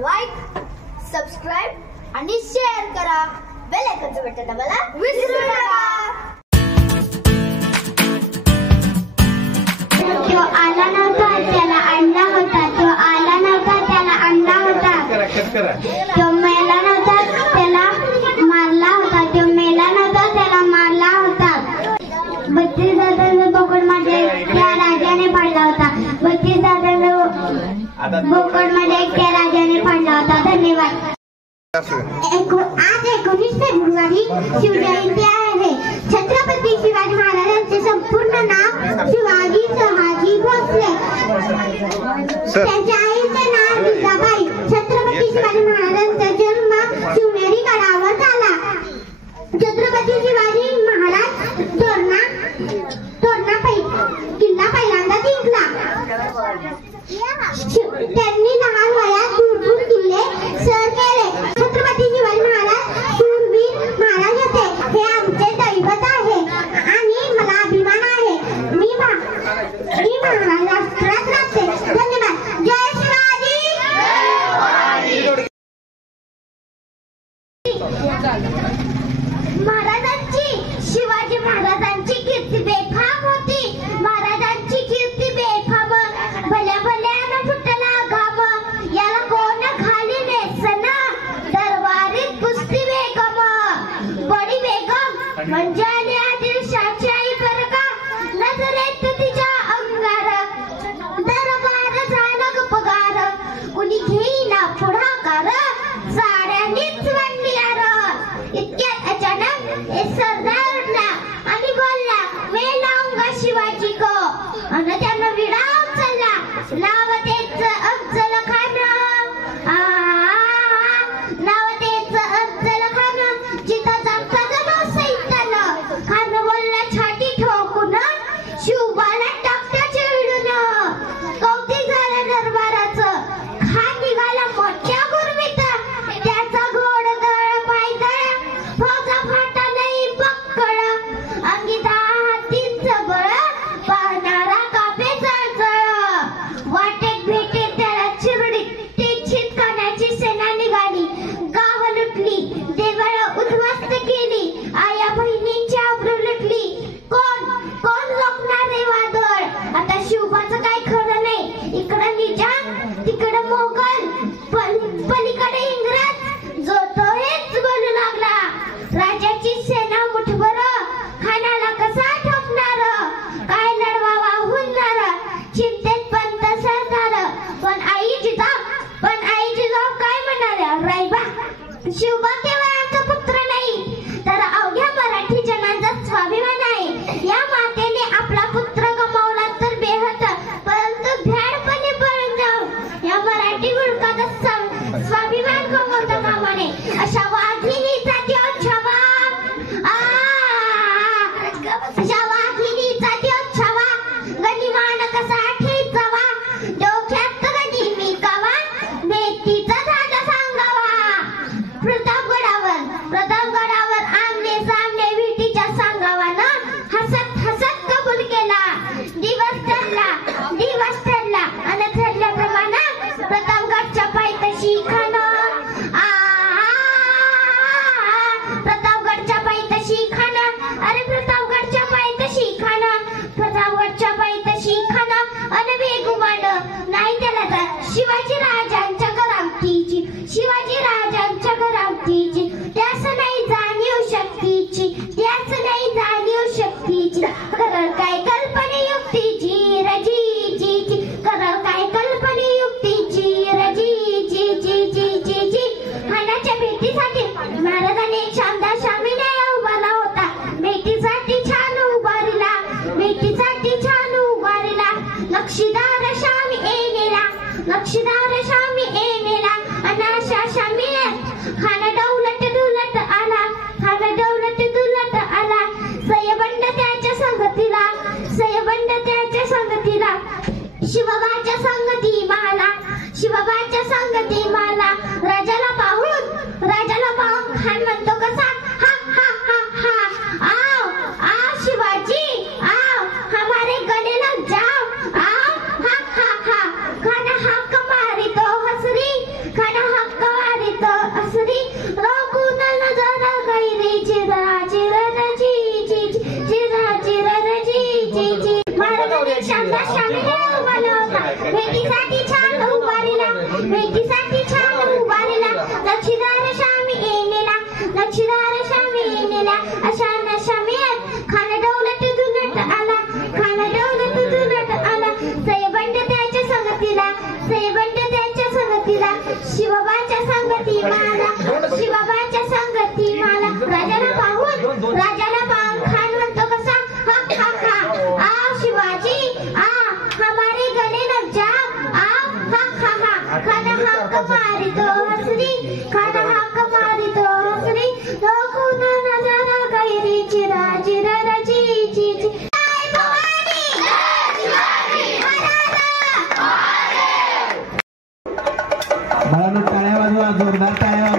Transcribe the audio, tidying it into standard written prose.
Like, subscribe आणि share करा. Bell आयकॉनचं button दाबायला विसरू नका. तो आला नव्हता त्याला आणला होता. तो आला नव्हता त्याला आणला होता. तो मेला नव्हता त्याला मारला होता. तो मेला नव्हता त्याला मारला होता. 32 दादांचा बोकड मध्ये त्या राजाने पाडला होता. 32 दादांचा बोकड मध्ये त्या राजाने पाडला होता. धन्यवाद. आज 19 फेब्रुवारी शिवजयंती आहे. छत्रपती शिवाजी महाराजांचे संपूर्ण नाव शिवाजी सयाजी भोसले. त्यांच्या आईचे नाव जिजाबाई. छत्रपती शिवाजी महाराजांचा जन्म शिवनेरी गडावर झाला. छत्रपती शिवाजी महाराज तोरणा किल्ला पहिल्यांदा जिंकला. त्यांनी लहान वयात दूर किल्ले सर केले. छत्रपती शिवाजी महाराज शूरवीर महाराज होते. हे आमचे दैवत आहे आणि मला अभिमान आहे. मी महाराष्ट्रात राहते. धन्यवाद. जय शिवाजी. शिवाजी महाराजांची कीर्ती बेफाम होती. महाराजांची कीर्ती बेफाम. भल्या भल्यानं फुटला घाम. याला कोण खाली नेसन. दरबारीत कुस्ती बेगम. बडी बेगम म्हणजे आली आदिलशाची आई बरं का. नजरेत तिच्या अंगार. दरबार झाला गपगार. कुणी घेईना पुढाकार. साड्यांनीच वंडियार. इतक्यात अचानक एक सरदार उठला आणि बोलला, मैं लाऊंगा शिवाजी को. आणि त्यानं विडा उचलला. नावतेच अफजल खान. नावतेच अफजल खान. जिथं जाता जणू सैतान. खान बोलला छाती ठोकून. शिवबाला टाकता चिरडून. कौतिक झालं दरबाराचं. खान निघाला मोठ्या गुरवीत. त्याचा घोडदळ पायदळ. फौजा फाटा नाही बक्कळ. अंगिता हातींचं बळ. पाहणारा कापे जळजळ. वाटेत भेटे त्याला चिरडी. तेछीत कानाची सेना निघाली. गाव लुटली. देवळं उद्ध्वस्त केली. आया बहिणींची आबरू लुटली. कोण लोकणार रे वादळ. आता शिवबाचं काय खरं नाही. इकडं निजाम तिकडं मोगल. पलीकडे इंग्रज. जो तो हेच बोलू लागला. राजाची सेना मुठभर. खानाला कसा ठोकणार. काय लढवावा हुनणार. चिंतेत पंत सरदार. पण आई जिजाऊ काय म्हणाल्या. रायबा शिवबा केवळ आमचा पुत्र नाही तर अवघ्या मराठी जनांचा स्वाभिमान आहे. या मातेने आपला पुत्र गमावला तर बेहद परंतु भ्याडपणे पळून जाऊ. या मराठी गुळकाचा स्वाभिमान गमावता कामा नये. अशा वाघिणीचा देव छावा. अशा वाघिणीचा देव छावा. गनिमान कसा ठेचावा. डोक्यात गनी मी कावा. भेटीचा झाला सांगावा. प्रतापगडावर आमने सामने भेटीच्या सांगावानं हसत कबूल केला. दिवस ठरला आणि ठरल्याप्रमाणे प्रतापगडच्या पायथ्याशी खाणं. प्रतापगडच्या पायथ्याशी खाणं. अरे प्रतापगडच्या पायथ्याशी खाणं. प्रतापगडच्या पायथ्याशी खाणं. अन बेगुमान नाही त्याला तर शिवाजी राजांच्या करामतीची. शिवाजी राजांच्या करामतीची. त्यास नाही जाणीव शक्तीची. त्याच नाही जाणीव शक्तीची. करल काय कल्पने युक्तीची रजी. करल काय कल्पने युक्तीची रजी. खानाच्या भेटीसाठी महाराजांनी शानदार शामिने उभारला होता. भेटीसाठी छान उभारला. नक्षीदार शामी येणेला. आणि अशा शामी खाना डौलट दुलट आला. सयबंड त्याच्या संगतीला. शिवबाच्या संगती माला. राजाला पाहून खान म्हणतो कसा. हा हा हा हा. आओ शिवाजी आओ. हमारे गले लग जाओ. आओ हा हा हा. खाना हाक मारी तो हसरी. खाना शिवबाच्या संगती मला राजाला पाहून खान म्हणतो कसा हा हा हा आ शिवाजी आ हमारे गले लग जा आ हा हा हा खाना हाक मारितो हसरी लोको ना नजारा गैरी चिरा बाळांनो टाळ्या वाजवा, जोरदार टाळ्या वाजवा.